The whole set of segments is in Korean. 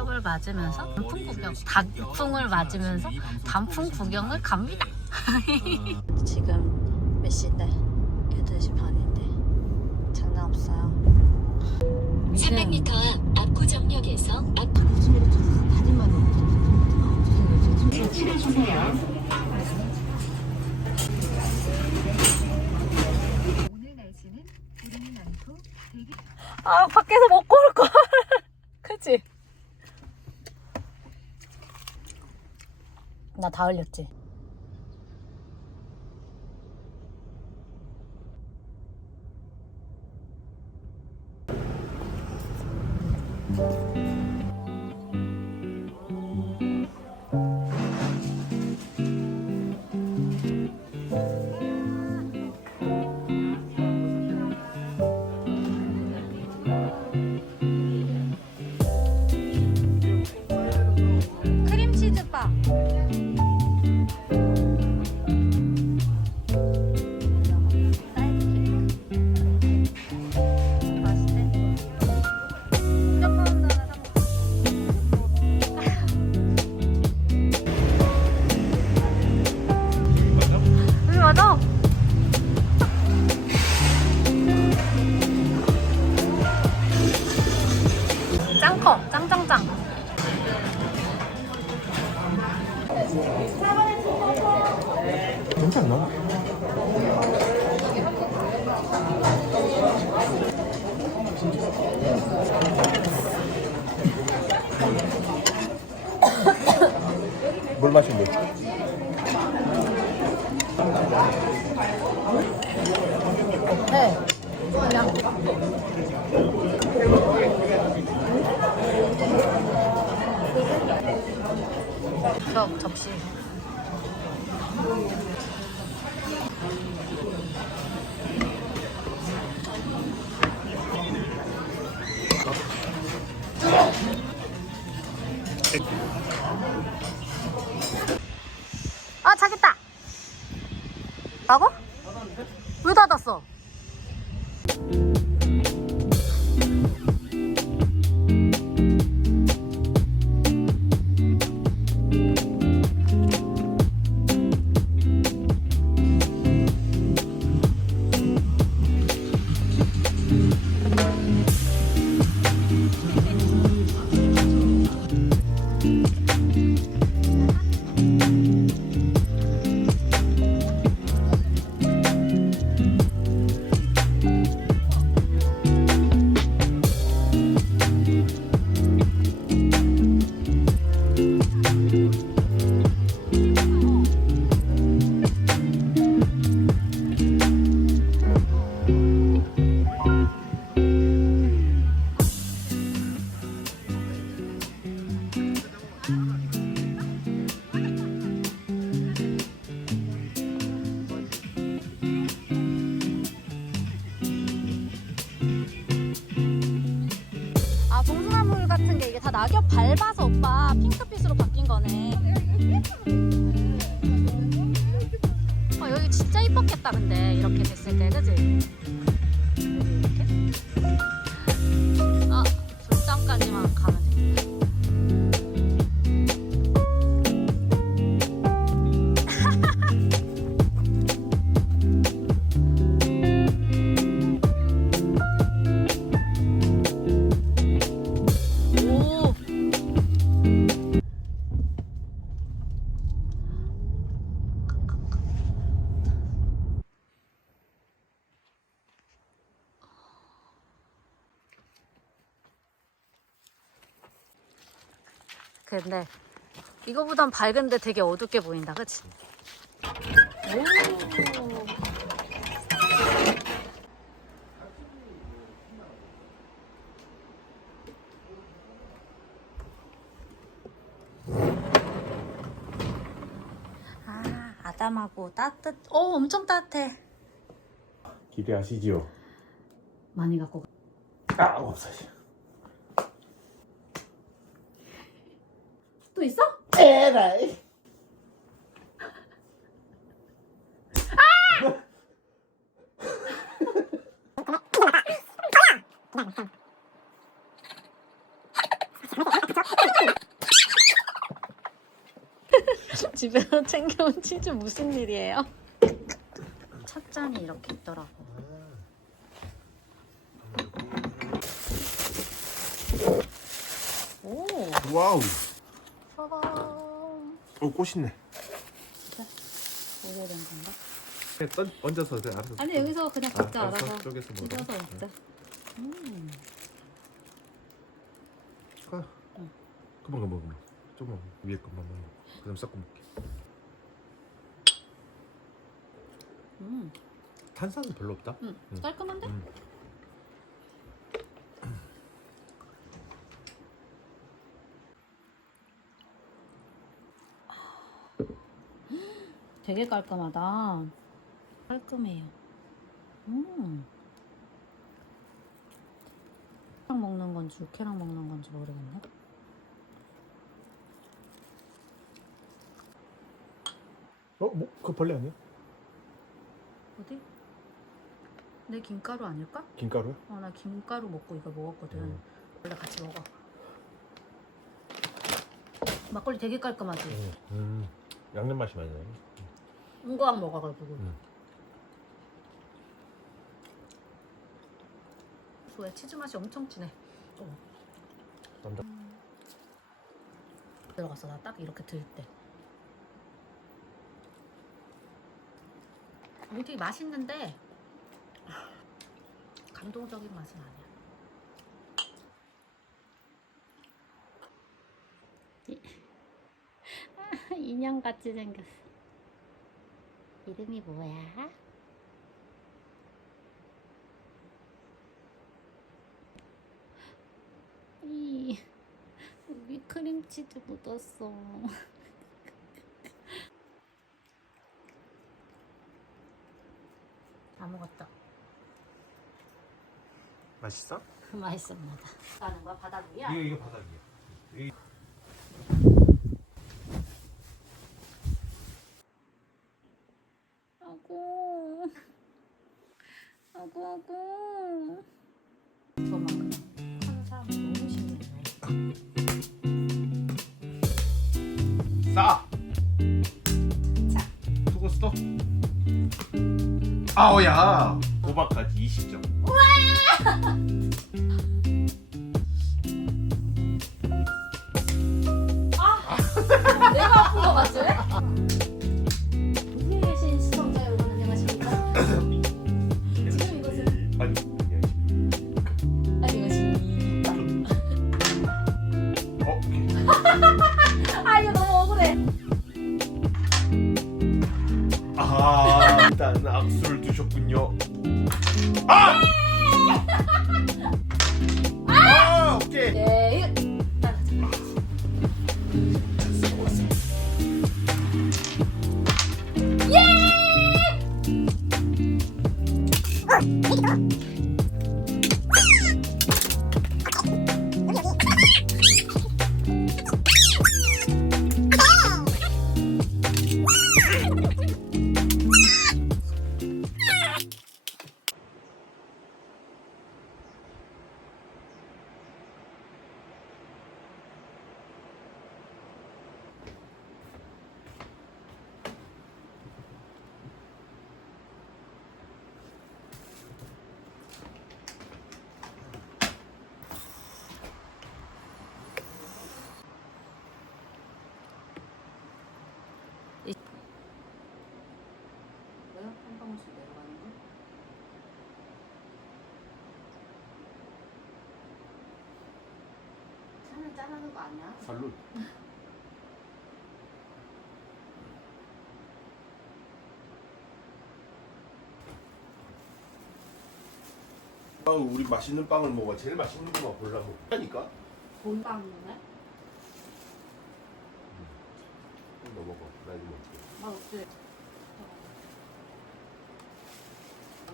새벽을 맞으면서 단풍을 맞으면서 단풍 구경을 갑니다. 지금 몇 시인데? 8시 반인데 장난 없어요. 300m 앞 압구정역에서 오늘 날씨는 구름이 많고 대기. 아, 밖에서 먹고 올 걸. 그치? 나 다 흘렸지? 크림치즈바. 맞아. 짱커, 짱짱짱. 괜찮나? 물 마실래? 네. 그냥. 접시. 아, 자겠다. 나고? 왜 닫았어? 봉숭아물 같은 게 이게 다 낙엽 밟아서 오빠 핑크빛으로 바뀐 거네. 여기 진짜 이뻤겠다 근데 이렇게 됐을 때, 그치? 이렇게? 졸장까지만 가면 되겠다. 근데 이거보단 밝은데 되게 어둡게 보인다, 그치? 아, 아담하고 엄청 따뜻해. 기대하시지요? 많이 갖고 없어요. 또 있어? 에라이. 집에서 챙겨온 치즈 무슨 일이에요? 첫 잔이 이렇게 있더라고. 오, 와우. 짜란. 꽃 있네. 오래된 건가? 얹어서 돼. 알아서. 아니 여기서 그냥 각자 알아서 쪼개서 먹어. 찢어서 먹자. 그만. 조금 위에 것만 먹어. 그럼 섞어 먹게. 탄산은 별로 없다. 깔끔한데? 되게 깔끔하다. 깔끔해요. 랑 먹는 건지 육회랑 먹는 건지 모르겠네. 그 벌레 아니야? 어디? 내 김가루 아닐까? 김가루야? 나 김가루 먹고 이거 먹었거든. 원래 같이 먹어. 막걸리 되게 깔끔하지? 양념 맛이 많이 나네. 은거랑 먹어가지고. 소에 치즈 맛이 엄청 진해. 남자. 들어갔어. 나 딱 이렇게 들 때. 되게 맛있는데 감동적인 맛은 아니야. 인형같이 생겼어. 이름이 뭐야? 여기 크림치즈 묻었어. 다 먹었다. 맛있어? 맛있습니다. 가는 거야 바닥 위야? 이거 바닥이야. 아구. 저만큼 하는 사람은 너무 신기해. 싸. 수고했어. 아우야. 호박까지 20점. 내가 아픈 거 맞지? 여기 계신 시청자 여러분 안녕하십니까? 지금 이것은 안녕하십니까? 이거 너무 억울해. 일단 악수를 두셨군요. 오케이. 네. 한 방울씩 내려가는 거? 차는 짠하는 거 아니야? 살로. 우리 맛있는 빵을 먹어. 제일 맛있는 거만 골라서. 하니까. 본빵이네? 너 먹어. 나 이거 먹게. 맛없지?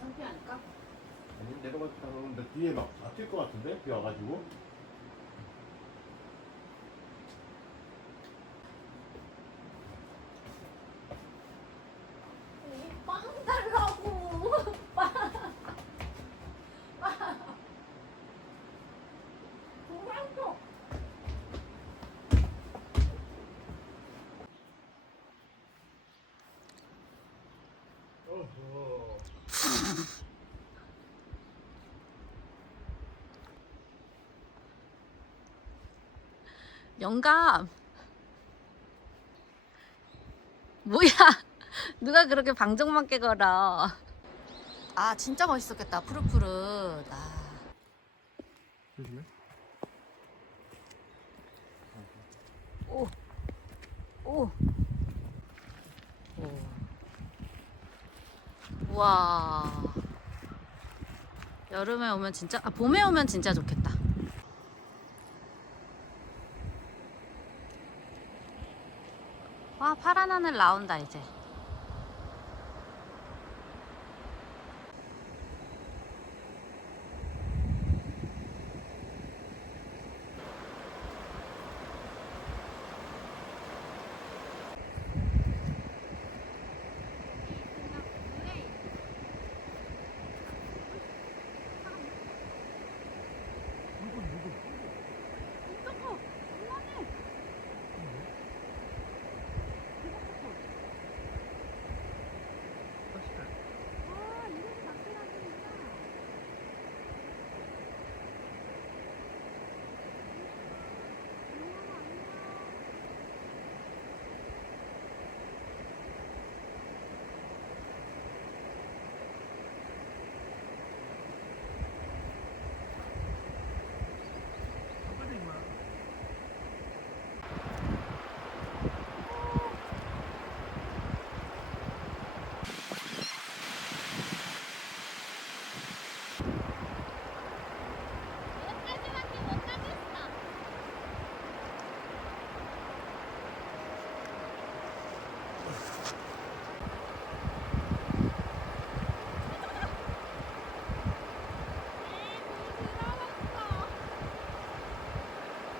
상쾌하니까? 아니 내려갔다는데 뒤에 막 다칠 것 같은데 비 와가지고. 빵 달라고! 빵! 빵! 영감. 뭐야? 누가 그렇게 방정맞게 걸어? 아 진짜 멋있었겠다. 푸릇푸릇. 아. 조심해. 오. 오. 오. 우와. 여름에 오면 진짜, 아, 봄에 오면 진짜 좋겠다. 와, 파란 하늘 나온다, 이제.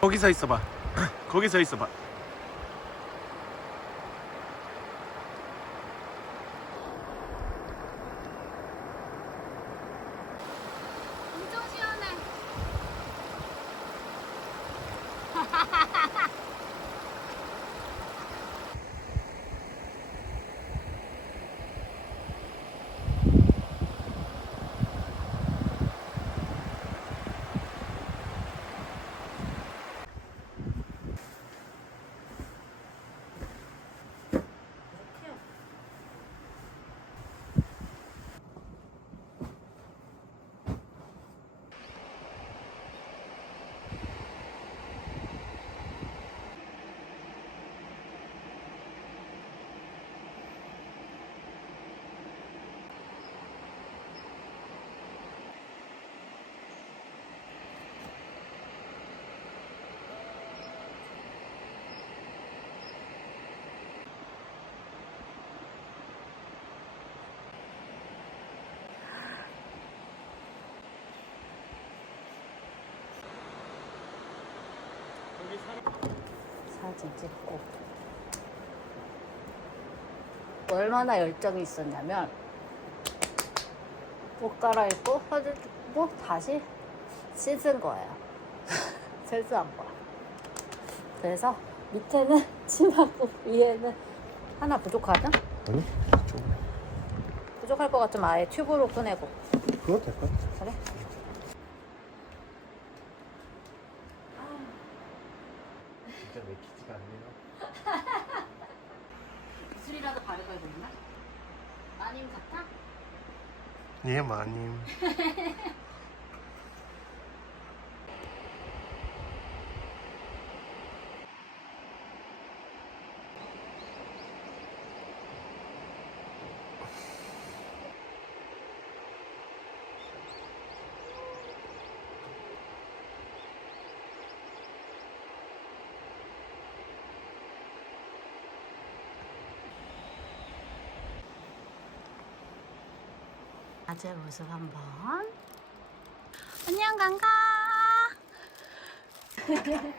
거기 서 있어봐. 거기 서 있어봐. 엄청 시원해. 사진 찍고 얼마나 열정이 있었냐면 옷 갈아입고 사진 찍고 다시 씻은 거예요. 세수한 거야. 그래서 밑에는 치마고 위에는 하나 부족하죠? 아니? 좀. 부족할 것 같으면 아예 튜브로 꺼내고. 그거 될까? 그래? 진짜 내키지가 않네요. 붓이라도 바를 걸 그랬나? 마님 같아? 예, 마님. 낮의 모습 한번. 안녕 강가. 안녕.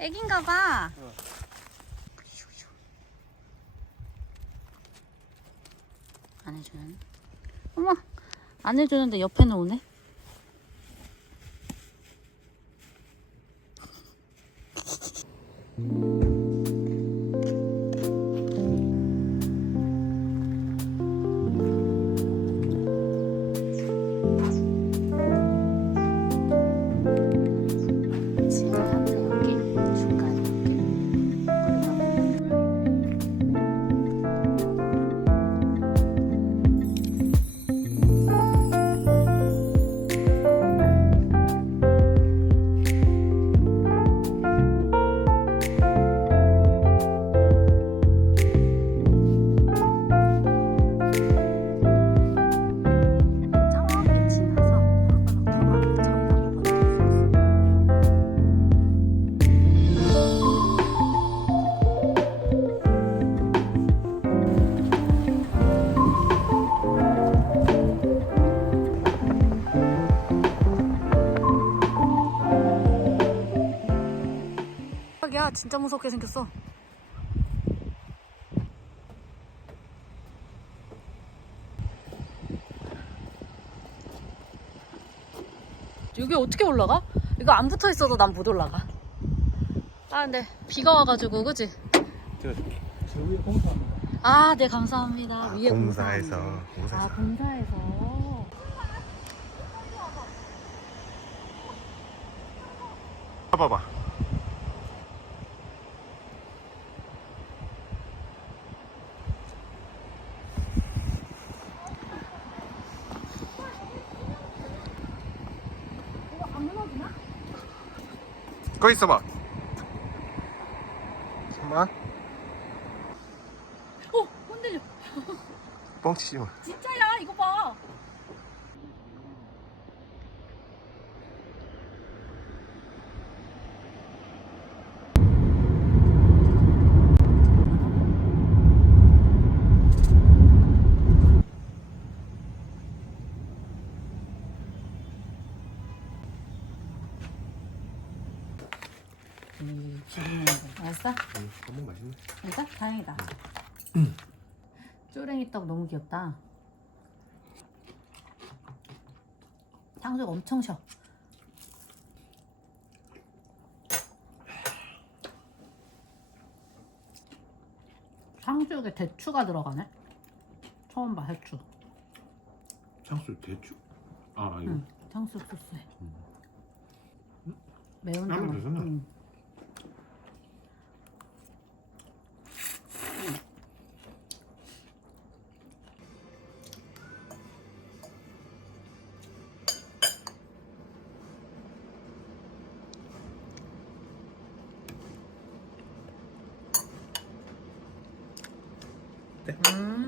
애긴가 봐. 안 해주는. 어머, 안 해주는데 옆에는 오네. 지금 여기 중간에 저기 지나서 한번 더 쳐다보고 있었어. 야, 진짜 무섭게 생겼어. 여기 어떻게 올라가? 이거 안 붙어 있어도 난 못 올라가. 아, 근데 비가 와가지고, 그지? 찍어줄게. 저 위에 공사합니다. 아, 네, 감사합니다. 위에 공사해서. 아, 공사해서. 봐봐. 거기 있어봐. 잠깐만. 흔들려. 뻥치지 마. 진짜야, 이거 봐. 알았어? 너무 맛있네. 진짜? 다행이다. 쪼랭이 떡 너무 귀엽다. 탕수육 엄청 셔. 탕수육에 대추가 들어가네. 처음 봐, 대추. 탕수육 대추? 아 이거. 응, 탕수육 소스에. 매운 하면 탕. 되잖아. 응. 네.